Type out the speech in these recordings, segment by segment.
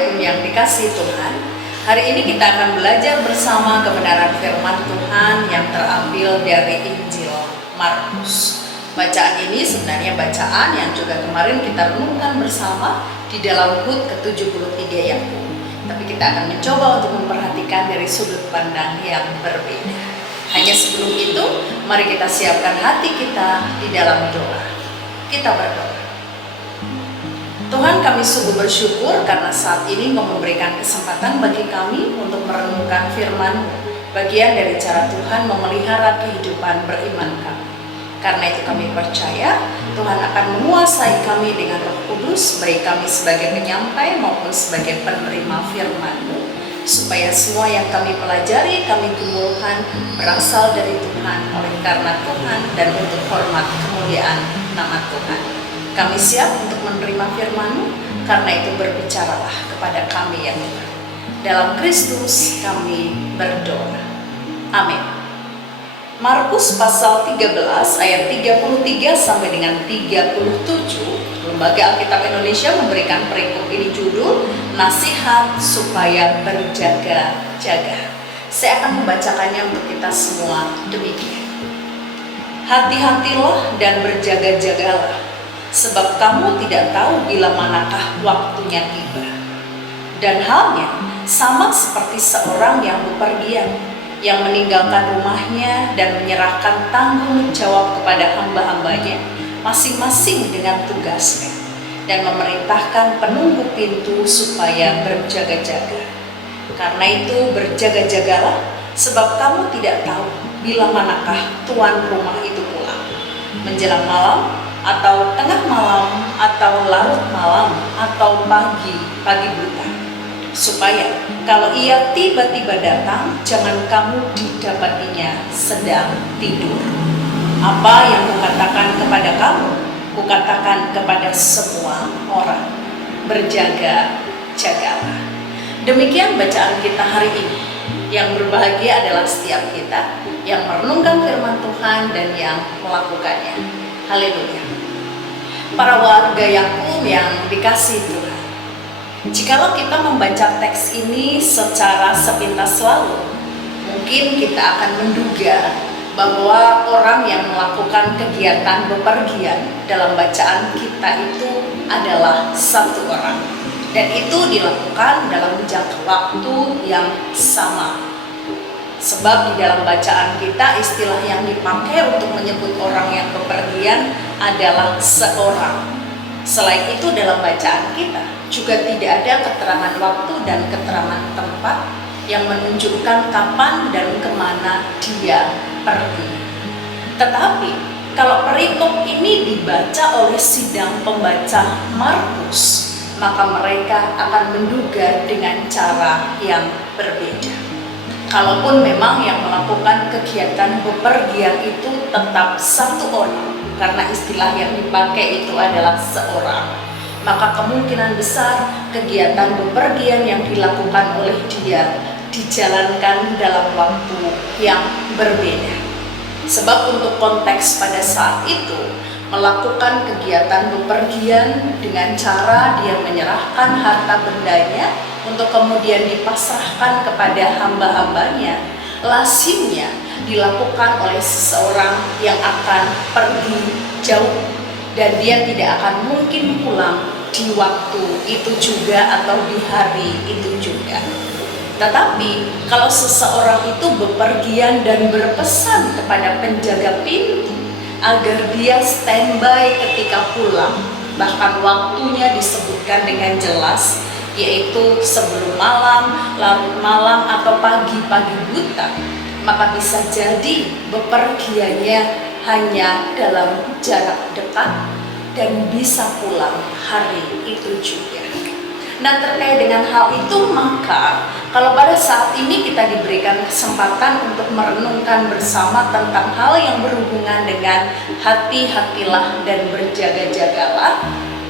Assalamualaikum yang dikasihi Tuhan. Hari ini kita akan belajar bersama kebenaran firman Tuhan yang terambil dari Injil Markus. Bacaan ini sebenarnya bacaan yang juga kemarin kita renungkan bersama di dalam HUT ke-73 Yakub. Tapi kita akan mencoba untuk memperhatikan dari sudut pandang yang berbeda. Hanya sebelum itu, mari kita siapkan hati kita di dalam doa. Kita berdoa. Tuhan, kami sungguh bersyukur karena saat ini Kau memberikan kesempatan bagi kami untuk merenungkan firman-Mu, bagian dari cara Tuhan memelihara kehidupan beriman kami. Karena itu kami percaya Tuhan akan menguasai kami dengan Roh Kudus, baik kami sebagai penyampai maupun sebagai penerima firman-Mu, supaya semua yang kami pelajari, kami gumulkan berasal dari Tuhan, oleh karena Tuhan dan untuk hormat kemuliaan nama Tuhan. Kami siap untuk menerima firman-Mu, karena itu berbicaralah kepada kami yang benar. Dalam Kristus kami berdoa. Amin. Markus pasal 13 ayat 33 sampai dengan 37, Lembaga Alkitab Indonesia memberikan perikop ini judul Nasihat Supaya Berjaga-jaga. Saya akan membacakannya untuk kita semua demikian. Hati-hatilah dan berjaga-jagalah, sebab kamu tidak tahu bila manakah waktunya tiba. Dan halnya sama seperti seorang yang bepergian, yang meninggalkan rumahnya dan menyerahkan tanggung jawab kepada hamba-hambanya, masing-masing dengan tugasnya, dan memerintahkan penunggu pintu supaya berjaga-jaga. Karena itu berjaga-jagalah, sebab kamu tidak tahu bila manakah tuan rumah itu pulang, menjelang malam, atau tengah malam, atau larut malam, atau pagi buta, supaya kalau ia tiba-tiba datang, jangan kamu didapatinya sedang tidur. Apa yang kukatakan kepada kamu, kukatakan kepada semua orang, berjaga-jagalah. Demikian bacaan kita hari ini. Yang berbahagia adalah setiap kita yang merenungkan firman Tuhan dan yang melakukannya. Haleluya. Para warga Yakub yang dikasihi Tuhan, jikalau kita membaca teks ini secara sepintas lalu, mungkin kita akan menduga bahwa orang yang melakukan kegiatan bepergian dalam bacaan kita itu adalah satu orang, dan itu dilakukan dalam jangka waktu yang sama. Sebab di dalam bacaan kita istilah yang dipakai untuk menyebut orang yang bepergian adalah seorang. Selain itu dalam bacaan kita juga tidak ada keterangan waktu dan keterangan tempat yang menunjukkan kapan dan kemana dia pergi. Tetapi kalau perikop ini dibaca oleh sidang pembaca Markus, maka mereka akan menduga dengan cara yang berbeda. Kalaupun memang yang melakukan kegiatan bepergian itu tetap satu orang, karena istilah yang dipakai itu adalah seorang, maka kemungkinan besar kegiatan bepergian yang dilakukan oleh dia dijalankan dalam waktu yang berbeda. Sebab untuk konteks pada saat itu, melakukan kegiatan bepergian dengan cara dia menyerahkan harta bendanya untuk kemudian dipasrahkan kepada hamba-hambanya, lazimnya dilakukan oleh seseorang yang akan pergi jauh, dan dia tidak akan mungkin pulang di waktu itu juga atau di hari itu juga. Tetapi kalau seseorang itu bepergian dan berpesan kepada penjaga pintu agar dia standby ketika pulang, bahkan waktunya disebutkan dengan jelas, yaitu sebelum malam, larut malam, atau pagi buta, maka bisa jadi bepergiannya hanya dalam jarak dekat dan bisa pulang hari itu juga. Nah, terkait dengan hal itu, maka kalau pada saat ini kita diberikan kesempatan untuk merenungkan bersama tentang hal yang berhubungan dengan hati-hatilah dan berjaga-jagalah,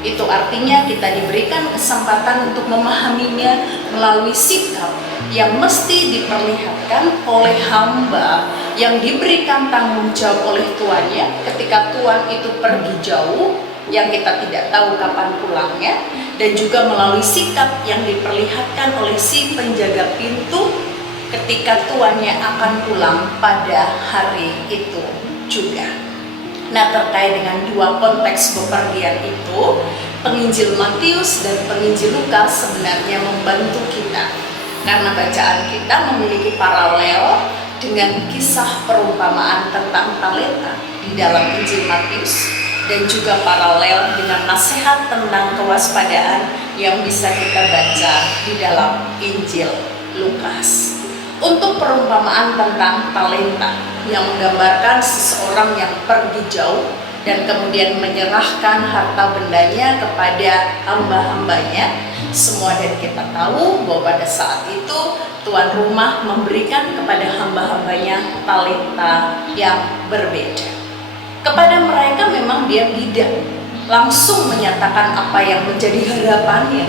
itu artinya kita diberikan kesempatan untuk memahaminya melalui sikap yang mesti diperlihatkan oleh hamba yang diberikan tanggung jawab oleh tuannya ketika tuan itu pergi jauh yang kita tidak tahu kapan pulangnya, dan juga melalui sikap yang diperlihatkan oleh si penjaga pintu ketika tuannya akan pulang pada hari itu juga. Nah, terkait dengan dua konteks bepergian itu, penginjil Matius dan penginjil Lukas sebenarnya membantu kita, karena bacaan kita memiliki paralel dengan kisah perumpamaan tentang talenta di dalam Injil Matius, dan juga paralel dengan nasihat tentang kewaspadaan yang bisa kita baca di dalam Injil Lukas. Untuk perumpamaan tentang talenta yang menggambarkan seseorang yang pergi jauh dan kemudian menyerahkan harta bendanya kepada hamba-hambanya, semua dari kita tahu bahwa pada saat itu tuan rumah memberikan kepada hamba-hambanya talenta yang berbeda. Kepada mereka memang dia tidak langsung menyatakan apa yang menjadi harapannya,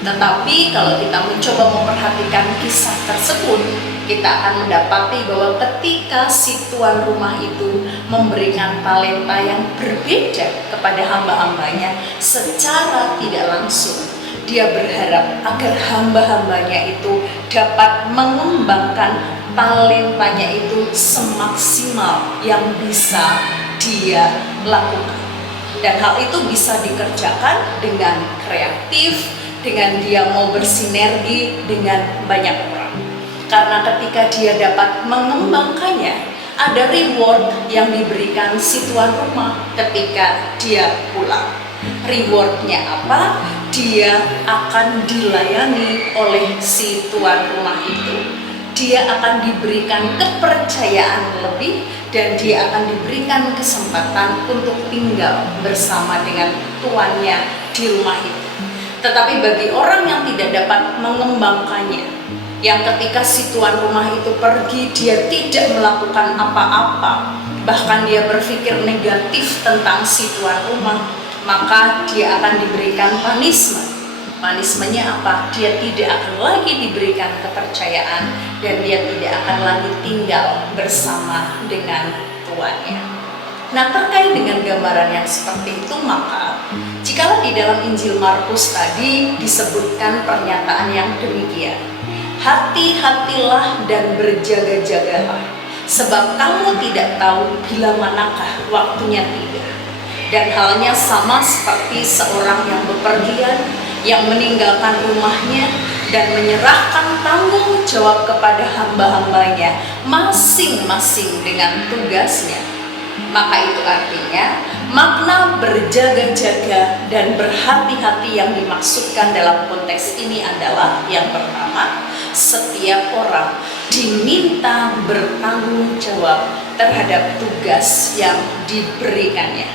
tetapi kalau kita mencoba memperhatikan kisah tersebut, kita akan mendapati bahwa ketika si tuan rumah itu memberikan talenta yang berbeda kepada hamba-hambanya, secara tidak langsung dia berharap agar hamba-hambanya itu dapat mengembangkan talentanya itu semaksimal yang bisa dia lakukan. Dan hal itu bisa dikerjakan dengan kreatif, dengan dia mau bersinergi dengan banyak orang. Karena ketika dia dapat mengembangkannya, ada reward yang diberikan si tuan rumah ketika dia pulang. Rewardnya apa? Dia akan dilayani oleh si tuan rumah itu. Dia akan diberikan kepercayaan lebih, dan dia akan diberikan kesempatan untuk tinggal bersama dengan tuannya di rumah itu. Tetapi bagi orang yang tidak dapat mengembangkannya, yang ketika si tuan rumah itu pergi, dia tidak melakukan apa-apa, bahkan dia berpikir negatif tentang si tuan rumah, maka dia akan diberikan punishment. Punishmentnya apa? Dia tidak akan lagi diberikan kepercayaan, dan dia tidak akan lagi tinggal bersama dengan tuannya. Nah, terkait dengan gambaran yang seperti itu, maka jikalau di dalam Injil Markus tadi disebutkan pernyataan yang demikian, hati-hatilah dan berjaga-jagalah, sebab kamu tidak tahu bila manakah waktunya tiba. Dan halnya sama seperti seorang yang bepergian, yang meninggalkan rumahnya dan menyerahkan tanggung jawab kepada hamba-hambanya masing-masing dengan tugasnya. Maka itu artinya makna berjaga-jaga dan berhati-hati yang dimaksudkan dalam konteks ini adalah yang pertama, setiap orang diminta bertanggung jawab terhadap tugas yang diberikannya.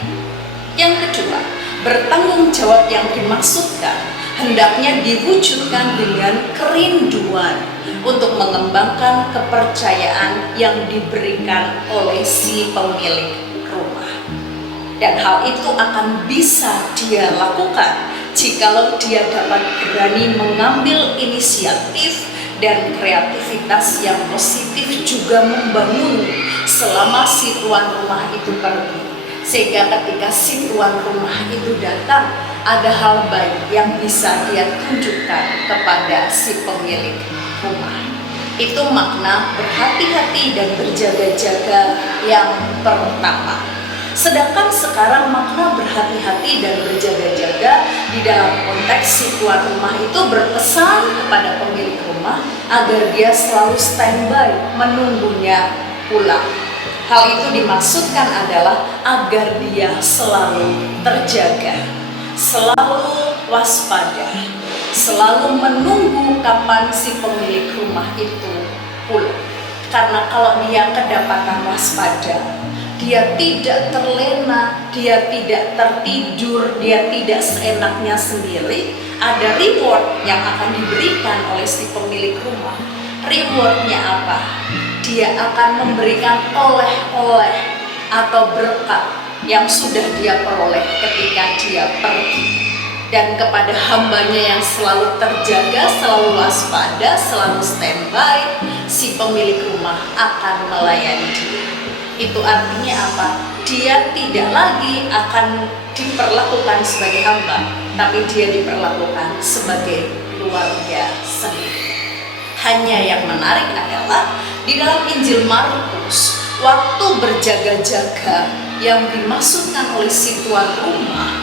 Yang kedua, bertanggung jawab yang dimaksudkan hendaknya diwujudkan dengan kerinduan untuk mengembangkan kepercayaan yang diberikan oleh si pemilik rumah. Dan hal itu akan bisa dia lakukan jikalau dia dapat berani mengambil inisiatif dan kreativitas yang positif juga membangun selama si tuan rumah itu pergi. Sehingga ketika si tuan rumah itu datang, ada hal baik yang bisa dia tunjukkan kepada si pemilik rumah. Itu makna berhati-hati dan berjaga-jaga yang pertama. Sedangkan sekarang makna berhati-hati dan berjaga-jaga di dalam konteks si tuan rumah itu berpesan kepada pemilik rumah agar dia selalu standby menunggunya pulang. Hal itu dimaksudkan adalah agar dia selalu terjaga, selalu waspada, selalu menunggu kapan si pemilik rumah itu pulang. Karena kalau dia kedapatan waspada, dia tidak terlena, dia tidak tertidur, dia tidak seenaknya sendiri, ada reward yang akan diberikan oleh si pemilik rumah. Rewardnya apa? Dia akan memberikan oleh-oleh atau berkat yang sudah dia peroleh ketika dia pergi. Dan kepada hambanya yang selalu terjaga, selalu waspada, selalu standby, si pemilik rumah akan melayani dia. Itu artinya apa? dia tidak lagi akan diperlakukan sebagai hamba, tapi dia diperlakukan sebagai keluarga sendiri. Hanya yang menarik adalah di dalam Injil Markus, waktu berjaga-jaga yang dimaksudkan oleh si tuan rumah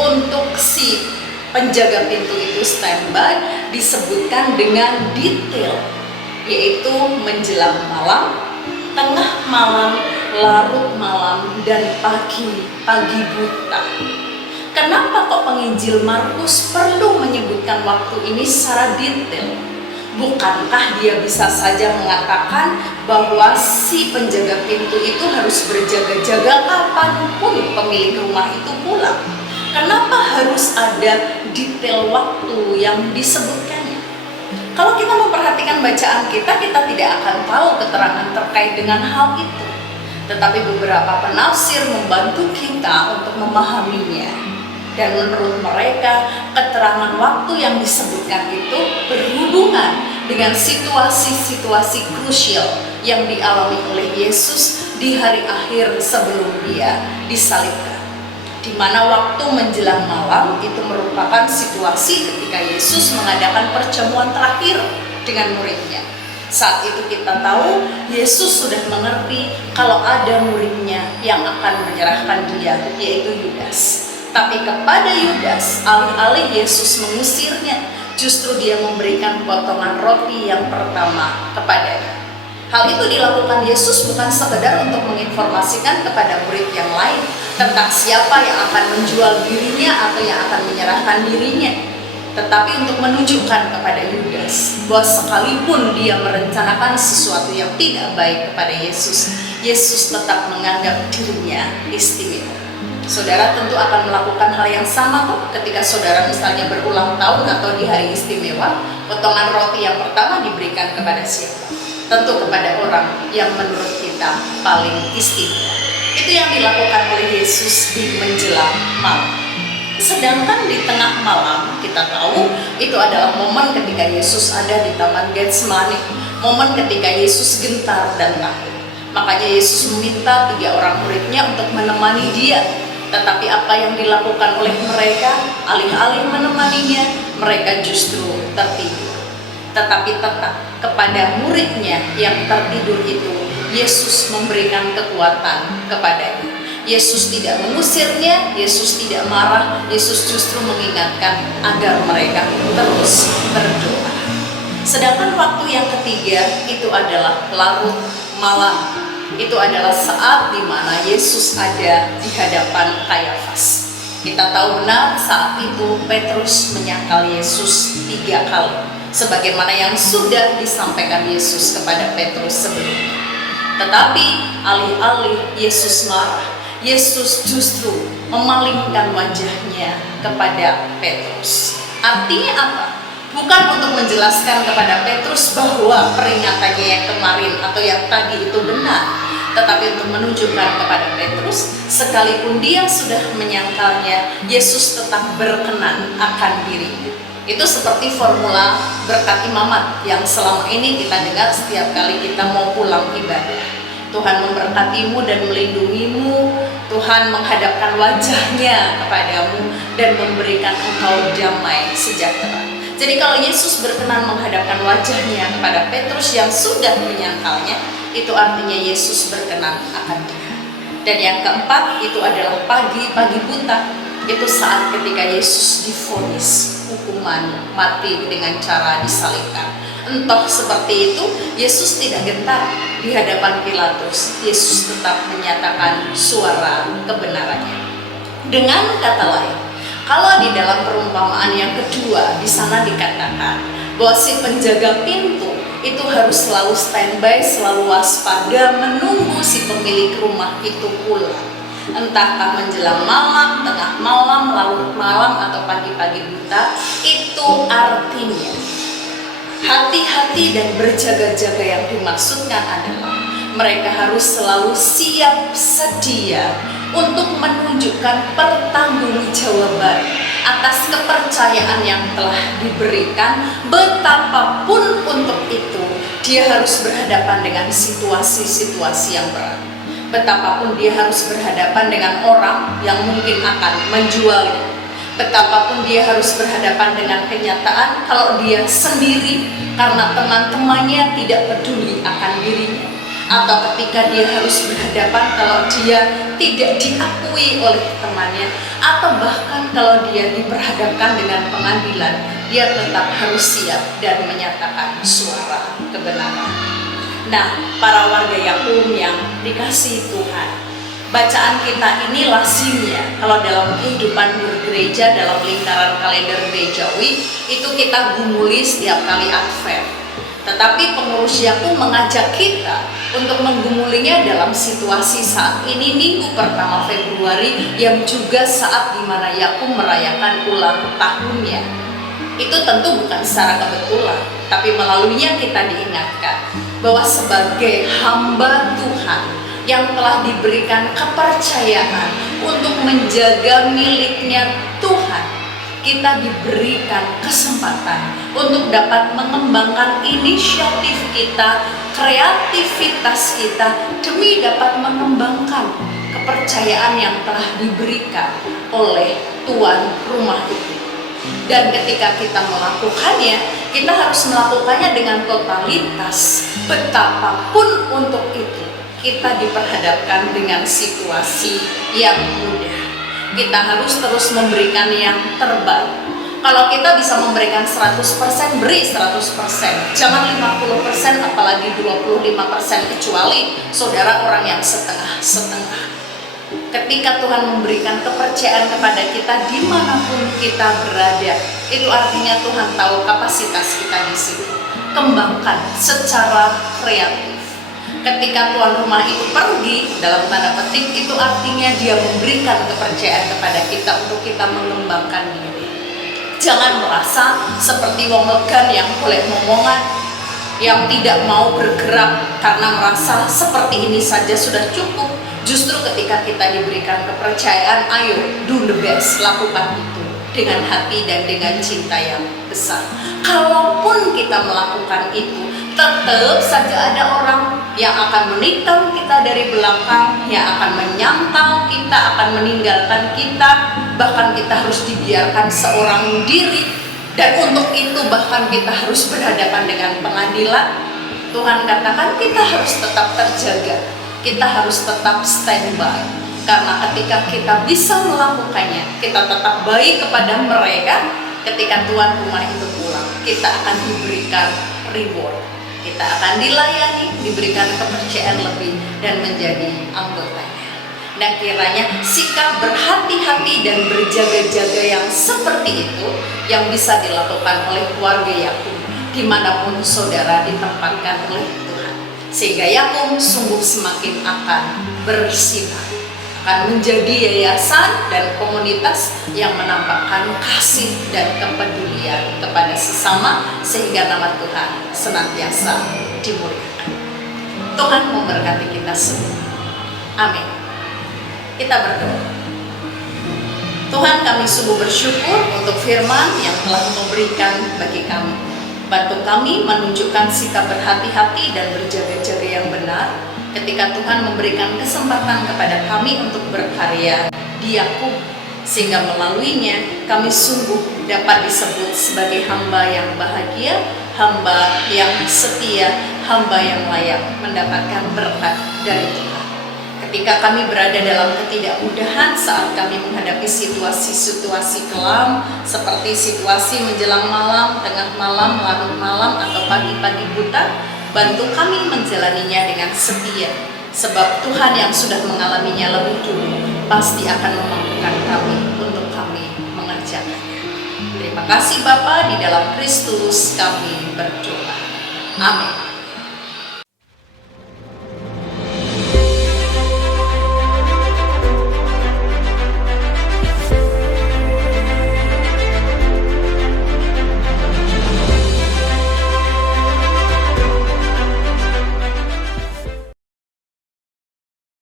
untuk si penjaga pintu itu standby disebutkan dengan detail, yaitu menjelang malam, tengah malam, larut malam, dan pagi buta. Kenapa kok penginjil Markus perlu menyebutkan waktu ini secara detail? Bukankah dia bisa saja mengatakan bahwa si penjaga pintu itu harus berjaga-jaga kapanpun pemilik rumah itu pulang? Kenapa harus ada detail waktu yang disebutkannya? Kalau kita memperhatikan bacaan kita tidak akan tahu keterangan terkait dengan hal itu. Tetapi beberapa penafsir membantu kita untuk memahaminya. Dan menurut mereka, keterangan waktu yang disebutkan itu berhubungan dengan situasi-situasi krusial yang dialami oleh Yesus di hari akhir sebelum dia disalibkan. Di mana waktu menjelang malam itu merupakan situasi ketika Yesus mengadakan perjamuan terakhir dengan muridnya. Saat itu kita tahu Yesus sudah mengerti kalau ada muridnya yang akan menyerahkan dia, yaitu Yudas. Tapi kepada Yudas, alih-alih Yesus mengusirnya, justru dia memberikan potongan roti yang pertama kepadanya. Hal itu dilakukan Yesus bukan sekedar untuk menginformasikan kepada murid yang lain tentang siapa yang akan menjual dirinya atau yang akan menyerahkan dirinya, tetapi untuk menunjukkan kepada Yudas bahwa sekalipun dia merencanakan sesuatu yang tidak baik kepada Yesus, Yesus tetap menganggap dirinya istimewa. Saudara tentu akan melakukan hal yang sama kok ketika saudara misalnya berulang tahun atau di hari istimewa. Potongan roti yang pertama diberikan kepada siapa? Tentu kepada orang yang menurut kita paling istimewa. Itu yang dilakukan oleh Yesus di menjelang malam. Sedangkan di tengah malam kita tahu itu adalah momen ketika Yesus ada di Taman Getsemani, momen ketika Yesus gentar dan takut. Makanya Yesus meminta 3 orang muridnya untuk menemani dia. Tetapi apa yang dilakukan oleh mereka, alih-alih menemaninya, mereka justru tertidur. Tetapi tetap kepada muridnya yang tertidur itu, Yesus memberikan kekuatan kepadanya. Yesus tidak mengusirnya, Yesus tidak marah, Yesus justru mengingatkan agar mereka terus berdoa. Sedangkan waktu yang ketiga itu adalah larut malam. Itu adalah saat di mana Yesus ada di hadapan Kayafas. Kita tahu benar saat itu Petrus menyangkal Yesus 3 kali, sebagaimana yang sudah disampaikan Yesus kepada Petrus sebelumnya. Tetapi alih-alih Yesus marah, Yesus justru memalingkan wajahnya kepada Petrus. Artinya apa? Bukan untuk menjelaskan kepada Petrus bahwa peringatannya yang kemarin atau yang tadi itu benar, tetapi untuk menunjukkan kepada Petrus, sekalipun dia sudah menyangkalnya, Yesus tetap berkenan akan dirinya. Itu seperti formula berkat imamat yang selama ini kita dengar setiap kali kita mau pulang ibadah. Tuhan memberkatimu dan melindungimu, Tuhan menghadapkan wajahnya kepadamu dan memberikan engkau damai sejahtera. Jadi kalau Yesus berkenan menghadapkan wajahnya kepada Petrus yang sudah menyangkalnya, itu artinya Yesus berkenan akan dia. Dan yang keempat itu adalah pagi buta. Itu saat ketika Yesus divonis hukuman mati dengan cara disalibkan. Entah seperti itu, Yesus tidak gentar di hadapan Pilatus. Yesus tetap menyatakan suara kebenarannya. Dengan kata lain, kalau di dalam perumpamaan yang kedua di sana dikatakan bahwa si penjaga pintu itu harus selalu standby, selalu waspada menunggu si pemilik rumah itu pulang. Entahkah menjelang malam, tengah malam, larut malam atau pagi-pagi buta, itu artinya hati-hati dan berjaga-jaga yang dimaksudkan adalah mereka harus selalu siap sedia untuk menunjukkan pertanggungjawaban atas kepercayaan yang telah diberikan, betapapun untuk itu dia harus berhadapan dengan situasi-situasi yang berat. Betapapun dia harus berhadapan dengan orang yang mungkin akan menjualnya, betapapun dia harus berhadapan dengan kenyataan kalau dia sendiri karena teman-temannya tidak peduli akan dirinya, atau ketika dia harus berhadapan kalau dia tidak diakui oleh temannya, atau bahkan kalau dia diperhadapkan dengan pengadilan, dia tetap harus siap dan menyatakan suara kebenaran. Nah, para warga Yakub yang dikasihi Tuhan, bacaan kita ini lazimnya kalau dalam kehidupan bergereja, dalam lingkaran kalender gerejawi, itu kita gumuli setiap kali Advent. Tetapi pengurus Yakub mengajak kita untuk menggumulinya dalam situasi saat ini, minggu pertama Februari, yang juga saat dimana Yakub merayakan ulang tahunnya. Itu tentu bukan secara kebetulan, tapi melaluinya kita diingatkan bahwa sebagai hamba Tuhan yang telah diberikan kepercayaan untuk menjaga miliknya Tuhan, kita diberikan kesempatan untuk dapat mengembangkan inisiatif kita, kreativitas kita, demi dapat mengembangkan kepercayaan yang telah diberikan oleh tuan rumah itu. Dan ketika kita melakukannya, kita harus melakukannya dengan totalitas. Betapapun untuk itu, kita diperhadapkan dengan situasi yang mudah. Kita harus terus memberikan yang terbaik. Kalau kita bisa memberikan 100%, beri 100%. Jangan 50%, apalagi 25%, kecuali saudara orang yang setengah-setengah. Ketika Tuhan memberikan kepercayaan kepada kita dimanapun kita berada, itu artinya Tuhan tahu kapasitas kita di situ. Kembangkan secara kreatif. Ketika tuan rumah itu pergi, dalam tanda petik, itu artinya dia memberikan kepercayaan kepada kita untuk kita mengembangkan diri. Jangan merasa seperti wong legan yang boleh momongan, yang tidak mau bergerak karena merasa seperti ini saja sudah cukup. Justru ketika kita diberikan kepercayaan, ayo do the best, lakukan itu dengan hati dan dengan cinta yang besar. Kalaupun kita melakukan itu, tetap saja ada orang yang akan menikam kita dari belakang, yang akan menyangkal kita, akan meninggalkan kita, bahkan kita harus dibiarkan seorang diri. Dan untuk itu bahkan kita harus berhadapan dengan pengadilan. Tuhan katakan kita harus tetap terjaga, kita harus tetap standby, karena ketika kita bisa melakukannya, kita tetap baik kepada mereka. Ketika tuan rumah itu pulang, kita akan diberikan reward, kita akan dilayani, diberikan kepercayaan lebih, dan menjadi anggotanya. Dan kiranya sikap berhati-hati dan berjaga-jaga yang seperti itu yang bisa dilakukan oleh keluarga Yakub dimanapun saudara ditempatkan oleh Tuhan, sehingga Yakub sungguh semakin akan bersinar, akan menjadi yayasan dan komunitas yang menampakkan kasih dan kepedulian kepada sesama, sehingga nama Tuhan senantiasa dimuliakan. Tuhan memberkati kita semua. Amin. Kita berdoa. Tuhan, kami sungguh bersyukur untuk firman yang telah Engkau berikan bagi kami. Bantu kami menunjukkan sikap berhati-hati dan berjaga-jaga yang benar ketika Tuhan memberikan kesempatan kepada kami untuk berkarya di Yakub, sehingga melaluinya kami sungguh dapat disebut sebagai hamba yang bahagia, hamba yang setia, hamba yang layak mendapatkan berkat dari Tuhan. Ketika kami berada dalam ketidakmudahan saat kami menghadapi situasi-situasi kelam, seperti situasi menjelang malam, tengah malam, larut malam, atau pagi-pagi buta, bantu kami menjalaninya dengan setia, sebab Tuhan yang sudah mengalaminya lebih dulu pasti akan memampukan kami untuk kami mengerjakannya. Terima kasih Bapa, di dalam Kristus kami berdoa. Amin.